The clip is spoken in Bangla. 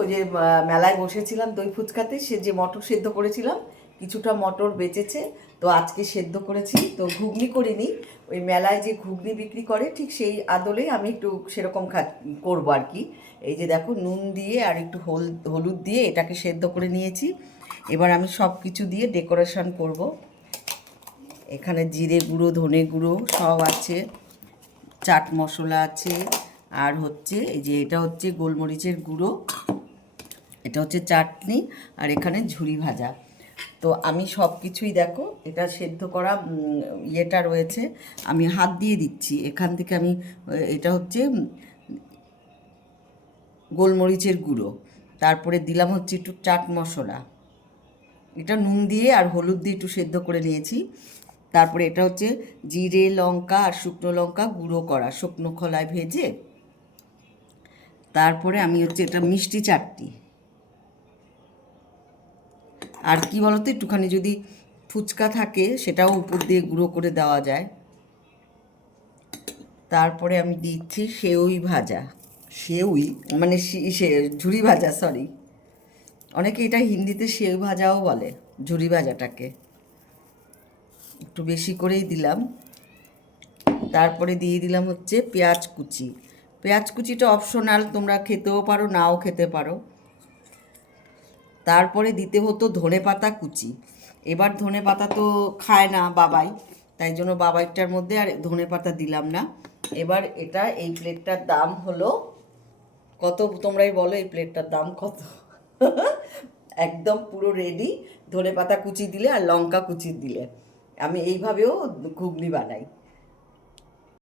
ওই যে মেলায় বসেছিলাম দই ফুচকাতে, সে যে মটর সেদ্ধ করেছিলাম, কিছুটা মটর বেঁচেছে, তো আজকে সেদ্ধ করেছি। তো ঘুগনি করিনি, ওই মেলায় যে ঘুগনি বিক্রি করে ঠিক সেই আদলেই আমি একটু সেরকম করবো আর কি। এই যে দেখো, নুন দিয়ে আর একটু হলুদ দিয়ে এটাকে সেদ্ধ করে নিয়েছি। এবার আমি সব কিছু দিয়ে ডেকোরেশন করব। এখানে জিরে গুঁড়ো, ধনে গুঁড়ো সব আছে, চাট মশলা আছে, আর হচ্ছে এই যে এটা হচ্ছে গোলমরিচের গুঁড়ো, এটা হচ্ছে চাটনি, আর এখানে ঝুরি ভাজা। তো আমি সব কিছুই দেখো, এটা সেদ্ধ করা ইয়েটা রয়েছে, আমি হাত দিয়ে দিচ্ছি এখান থেকে। আমি এটা হচ্ছে গোলমরিচের গুঁড়ো, তারপরে দিলাম হচ্ছে একটু চাট মশলা, এটা নুন দিয়ে আর হলুদ দিয়ে একটু সেদ্ধ করে নিয়েছি। তারপরে এটা হচ্ছে জিরে, লঙ্কা আর শুকনো লঙ্কা গুঁড়ো করা, শুকনো খোলায় ভেজে। তারপরে আমি হচ্ছে এটা মিষ্টি চাটনি, আর কি বলতো, একটুখানি যদি ফুচকা থাকে সেটাও উপর দিয়ে গুঁড়ো করে দেওয়া যায়। তারপরে আমি দিচ্ছি সেউই ভাজা, সেউই মানে সে ঝুরি ভাজা, সরি, অনেকে এটা হিন্দিতে সেউ ভাজাও বলে, ঝুরি ভাজাটাকে একটু বেশি করেই দিলাম। তারপরে দিয়ে দিলাম হচ্ছে পেঁয়াজ কুচি। পেঁয়াজ কুচিটা অপশনাল, তোমরা খেতেও পারো নাও খেতে পারো। তারপরে দিতে হতো ধনে পাতা কুচি, এবার ধনে পাতা তো খায় না বাবাই, তাই জন্য বাবাইটার মধ্যে আর ধনে পাতা দিলাম না। এবার এটা, এই প্লেটটার দাম হলো কত, তোমরাই বলো এই প্লেটটার দাম কত? একদম পুরো রেডি, ধনে পাতা কুচি দিলে আর লঙ্কা কুচি দিলে। আমি এইভাবেও ঘুগনি বানাই।